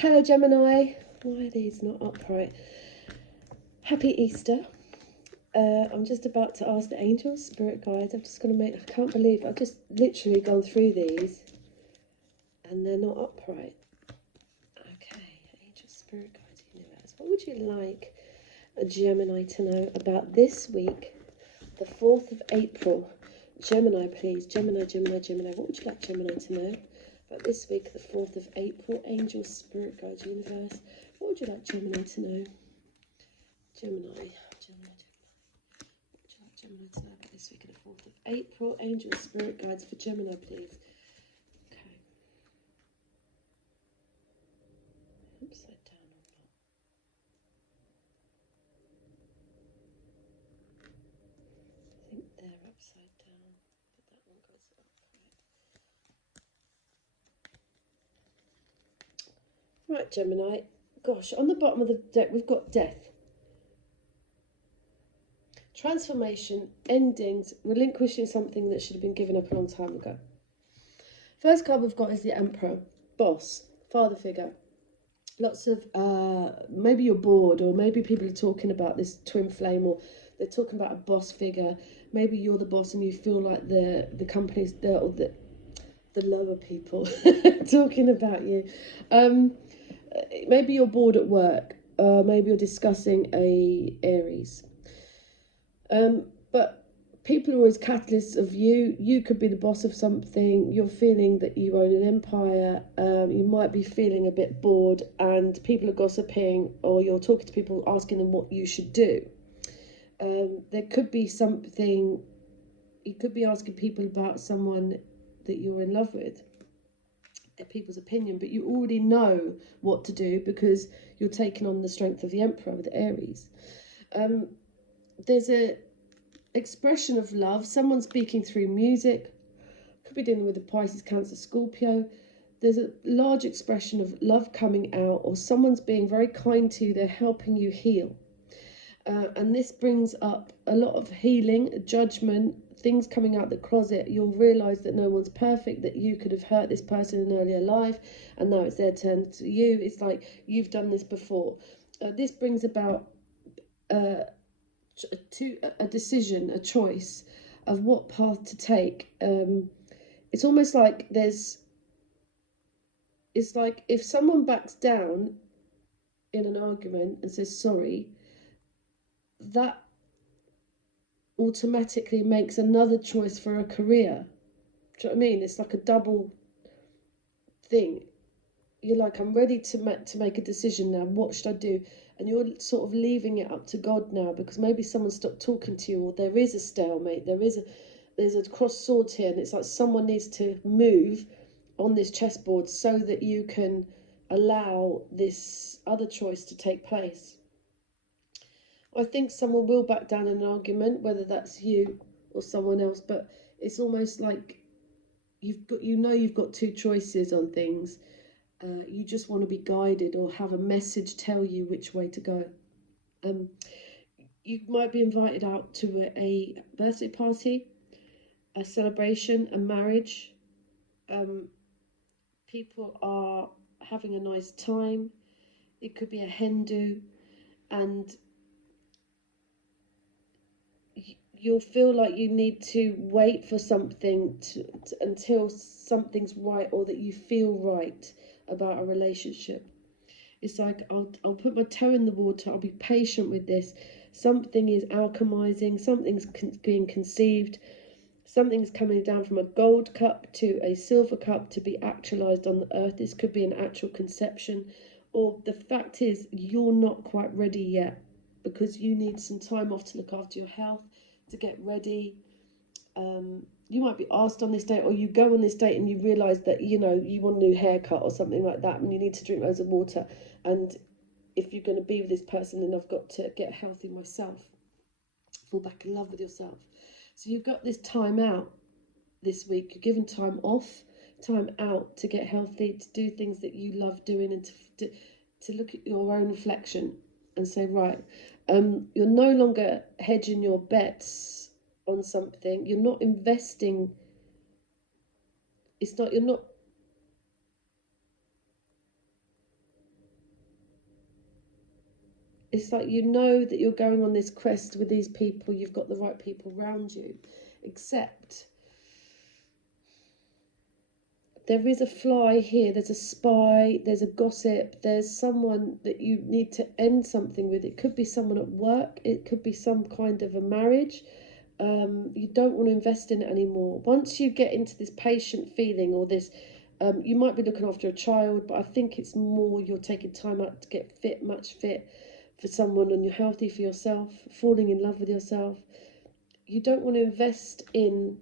Hello Gemini. Why are these not upright? Happy Easter. I'm just about to ask the angels, spirit guides. I'm just going to I can't believe I've just literally gone through these and they're not upright. Okay, angels, spirit guides, universe. What would you like a Gemini to know about this week, the 4th of April? Gemini, please. Gemini. What would you like Gemini to know about this week, the 4th of April? Angels, spirit guides, universe. What would you like Gemini to know? Gemini. What would you like Gemini to know about this week, the 4th of April? Angels, spirit guides for Gemini, please. Okay. Upside down or not? I think they're upside down, but that one goes upright. Right, Gemini. Gosh, on the bottom of the deck, we've got death. Transformation, endings, relinquishing something that should have been given up a long time ago. First card we've got is the Emperor, boss, father figure. Lots of, maybe you're bored, or maybe people are talking about this twin flame, or they're talking about a boss figure. Maybe you're the boss and you feel like the company's, the lower people talking about you. Maybe you're bored at work. Maybe you're discussing a Aries. But people are always catalysts of you. You could be the boss of something. You're feeling that you own an empire. You might be feeling a bit bored and people are gossiping, or you're talking to people asking them what you should do. There could be something, you could be asking people about someone that you're in love with, people's opinion, but you already know what to do because you're taking on the strength of the Emperor with Aries. There's a expression of love, someone speaking through music, could be dealing with a Pisces, Cancer, Scorpio. There's a large expression of love coming out, or someone's being very kind to you, they're helping you heal. And this brings up a lot of healing, judgment, things coming out the closet. You'll realise that no one's perfect, that you could have hurt this person in earlier life, and now it's their turn to you. It's like you've done this before. This brings about a decision, a choice of what path to take. It's almost like it's like if someone backs down in an argument and says sorry, that automatically makes another choice for a career. Do you know what I mean? It's like a double thing. You're like, I'm ready to make a decision now. What should I do? And you're sort of leaving it up to God now, because maybe someone stopped talking to you, or there is a stalemate. There's a cross swords here, and it's like someone needs to move on this chessboard so that you can allow this other choice to take place. I think someone will back down in an argument, whether that's you or someone else, but it's almost like you've got two choices on things. You just want to be guided or have a message tell you which way to go. You might be invited out to a birthday party, a celebration, a marriage. People are having a nice time. It could be a hen do, and you'll feel like you need to wait for something until something's right, or that you feel right about a relationship. It's like, I'll put my toe in the water, I'll be patient with this. Something is alchemizing, something's being conceived, something's coming down from a gold cup to a silver cup to be actualized on the earth. This could be an actual conception, or the fact is you're not quite ready yet because you need some time off to look after your health, to get ready. You might be asked on this date, or you go on this date and you realise that, you want a new haircut or something like that, and you need to drink loads of water. And if you're going to be with this person, then I've got to get healthy myself, fall back in love with yourself. So you've got this time out this week. You're given time off, time out to get healthy, to do things that you love doing, and to look at your own reflection and say, right, you're no longer hedging your bets on something. You're not investing. You're not It's like you know that you're going on this quest with these people, you've got the right people around you, except there is a fly here, there's a spy, there's a gossip, there's someone that you need to end something with. It could be someone at work, it could be some kind of a marriage. You don't want to invest in it anymore. Once you get into this patient feeling or this, you might be looking after a child, but I think it's more you're taking time out to get fit, much fit for someone, and you're healthy for yourself, falling in love with yourself. You don't want to invest in,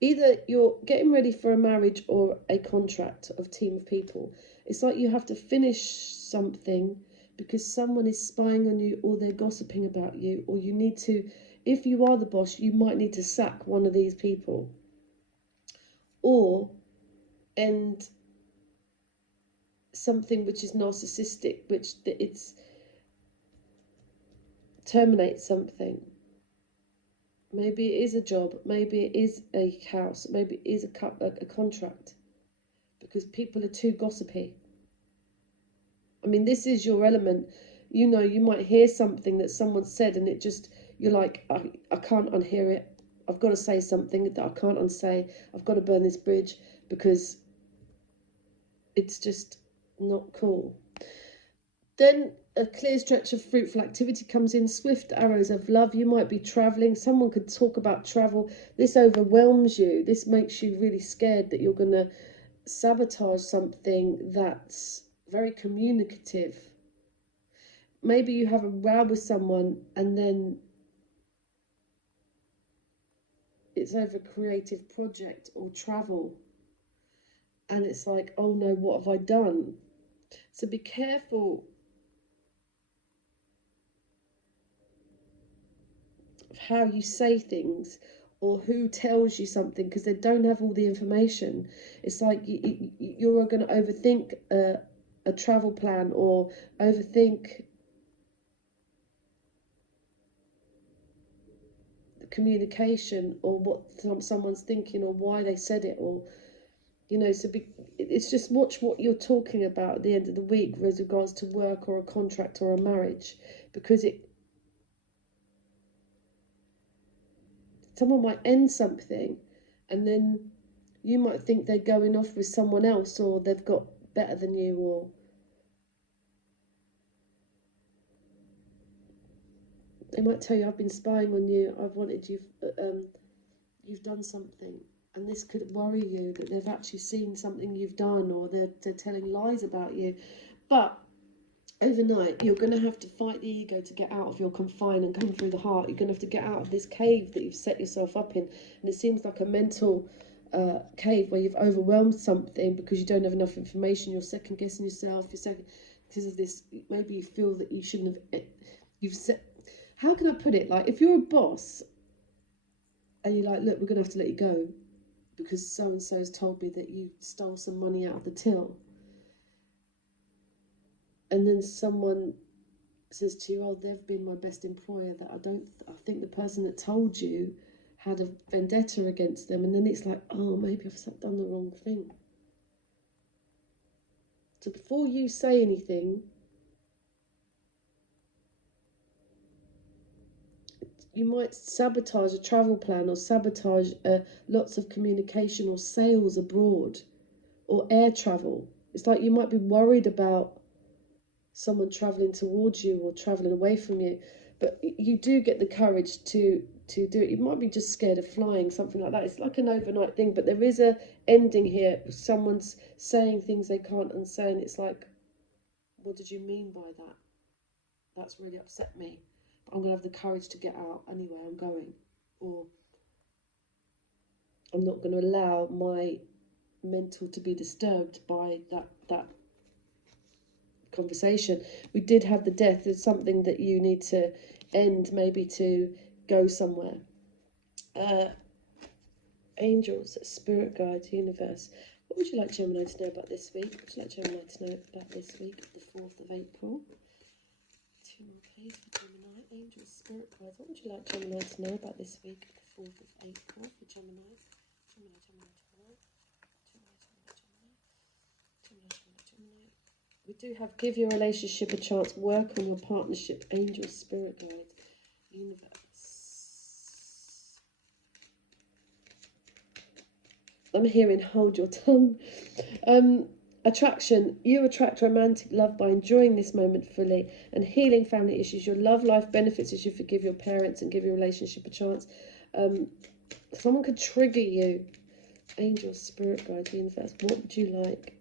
either you're getting ready for a marriage or a contract of team of people. It's like you have to finish something because someone is spying on you or they're gossiping about you, or you need to, if you are the boss, you might need to sack one of these people or end something which is narcissistic, which it's terminate something. Maybe it is a job, maybe it is a house, maybe it is a contract, because people are too gossipy. I mean, this is your element. You know, you might hear something that someone said and it just, you're like, I can't unhear it. I've got to say something that I can't unsay. I've got to burn this bridge because it's just not cool. Then a clear stretch of fruitful activity comes in, swift arrows of love. You might be traveling. Someone could talk about travel. This overwhelms you. This makes you really scared that you're going to sabotage something that's very communicative. Maybe you have a row with someone and then it's over a creative project or travel. And it's like, oh no, what have I done? So be careful of how you say things or who tells you something, because they don't have all the information. It's like you're going to overthink a travel plan or overthink the communication or what someone's thinking or why they said it, or you know. So it's just watch what you're talking about at the end of the week with regards to work or a contract or a marriage, because someone might end something and then you might think they're going off with someone else or they've got better than you, or they might tell you, I've been spying on you, I've wanted you, you've done something. And this could worry you that they've actually seen something you've done, or they're telling lies about you. But overnight, you're going to have to fight the ego to get out of your confine and come through the heart. You're going to have to get out of this cave that you've set yourself up in. And it seems like a mental cave where you've overwhelmed something because you don't have enough information. You're second guessing yourself. You're second because of this. Maybe you feel that you shouldn't have. You've set. How can I put it? Like if you're a boss and you're like, look, we're going to have to let you go because so and so's told me that you stole some money out of the till. And then someone says to you, oh, they've been my best employer, that I think the person that told you had a vendetta against them. And then it's like, oh, maybe I've done the wrong thing. So before you say anything, you might sabotage a travel plan or sabotage lots of communication or sales abroad or air travel. It's like you might be worried about someone traveling towards you or traveling away from you, but you do get the courage to do it. You might be just scared of flying, something like that. It's like an overnight thing, but there is a ending here. Someone's saying things they can't unsay, and it's like, what did you mean by that? That's really upset me, but I'm gonna have the courage to get out anyway. I'm going, or I'm not going to allow my mental to be disturbed by that conversation. We did have the death. It's something that you need to end, maybe to go somewhere. Angels, spirit guides, universe. What would you like Gemini to know about this week? What would you like Gemini to know about this week, the 4th of April? 2 more please for Gemini. Angels, spirit guides. What would you like Gemini to know about this week, the 4th of April for Gemini? Gemini. We do have give your relationship a chance, work on your partnership, angel, spirit guide, universe. I'm hearing hold your tongue. Attraction. You attract romantic love by enjoying this moment fully and healing family issues. Your love life benefits as you forgive your parents and give your relationship a chance. Someone could trigger you. Angel, spirit guide, universe. What would you like?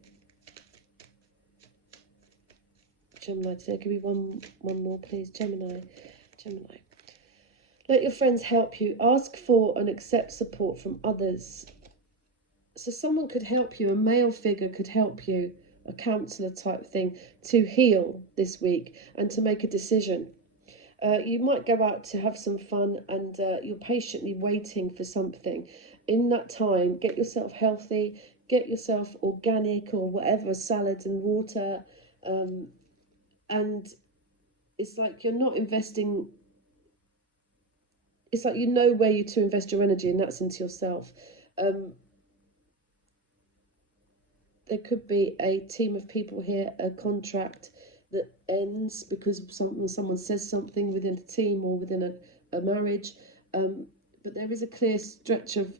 Gemini today. Give me one more, please. Gemini. Let your friends help you. Ask for and accept support from others. So someone could help you, a male figure could help you, a counsellor type thing, to heal this week and to make a decision. You might go out to have some fun and you're patiently waiting for something. In that time, get yourself healthy, get yourself organic or whatever, salads and water. And it's like you're not investing, it's like you know where you to invest your energy, and that's into yourself. There could be a team of people here, a contract that ends because someone says something within a team or within a marriage. But there is a clear stretch of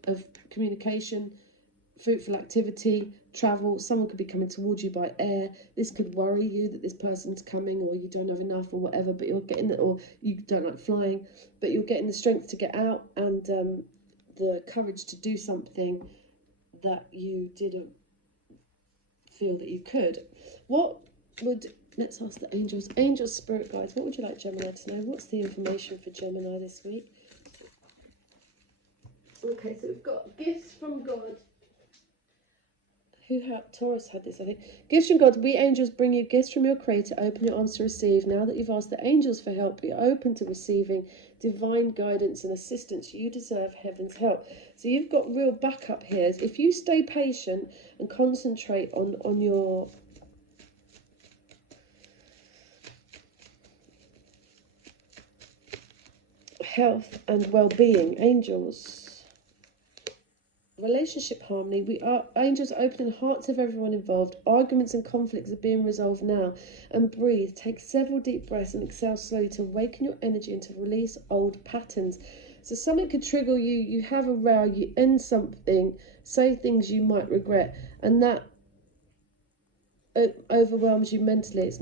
communication, fruitful activity, travel. Someone could be coming towards you by air. This could worry you that this person's coming, or you don't have enough or whatever, but you're getting it, or you don't like flying, but you're getting the strength to get out and the courage to do something that you didn't feel that you could. What would, let's ask the angels, spirit guides, what would you like Gemini to know? What's the information for Gemini this week? Okay, so we've got gifts from God. Taurus had this, I think. Gifts from God. We angels bring you gifts from your Creator. Open your arms to receive. Now that you've asked the angels for help, you're open to receiving divine guidance and assistance. You deserve heaven's help. So you've got real backup here. If you stay patient and concentrate on your health and well-being, angels. Relationship harmony. We are angels opening hearts of everyone involved. Arguments and conflicts are being resolved now. And breathe. Take several deep breaths and exhale slowly to awaken your energy and to release old patterns. So something could trigger you. You have a row. You end something. Say things you might regret, and that overwhelms you mentally. It's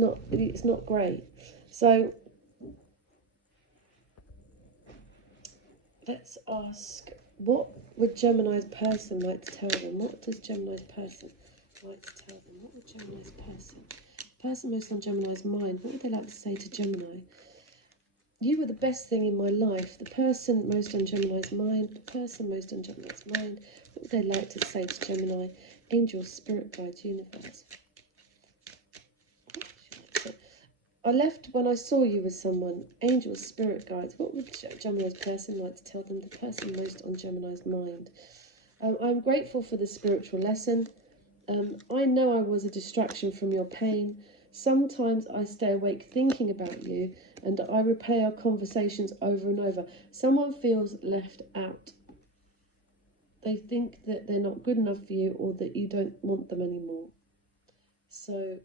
not great. So let's ask, what would Gemini's person like to tell them? What does Gemini's person like to tell them? What would Gemini's person most on Gemini's mind, what would they like to say to Gemini? You were the best thing in my life. The person most on Gemini's mind. The person most on Gemini's mind. What would they like to say to Gemini? Angels, spirit guides, universe. I left when I saw you with someone. Angels, spirit guides. What would Gemini's person like to tell them? The person most on Gemini's mind. I'm grateful for the spiritual lesson. I know I was a distraction from your pain. Sometimes I stay awake thinking about you, and I replay our conversations over and over. Someone feels left out. They think that they're not good enough for you, or that you don't want them anymore. So,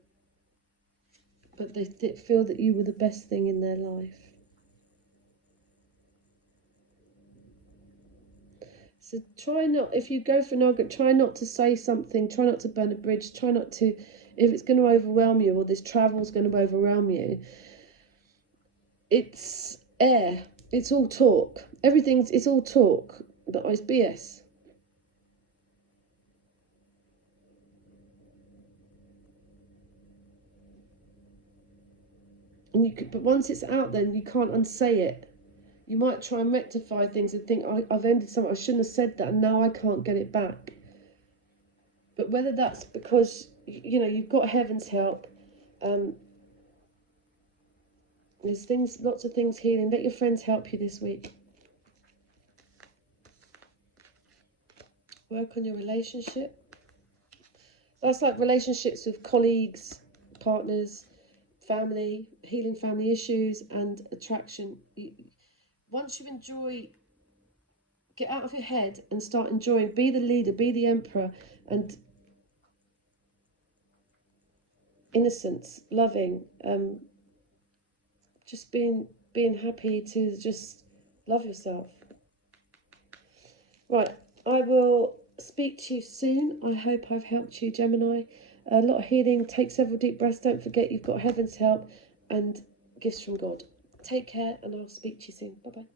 but they feel that you were the best thing in their life. So try not, if you go for an argument, try not to say something, try not to burn a bridge, try not to, if it's going to overwhelm you, or this travel is going to overwhelm you, it's air, it's all talk. It's all talk, but it's BS. And but once it's out, then you can't unsay it. You might try and rectify things and think, I've ended something, I shouldn't have said that, and now I can't get it back. But whether that's because, you've got heaven's help, there's lots of things healing. Let your friends help you this week. Work on your relationship. That's like relationships with colleagues, partners, family, healing family issues, and attraction. Once you enjoy, get out of your head and start enjoying. Be the leader, be the emperor, and innocence, loving, just being happy to just love yourself. Right, I will speak to you soon. I hope I've helped you, Gemini. A lot of healing. Take several deep breaths. Don't forget you've got heaven's help and gifts from God. Take care, and I'll speak to you soon. Bye-bye.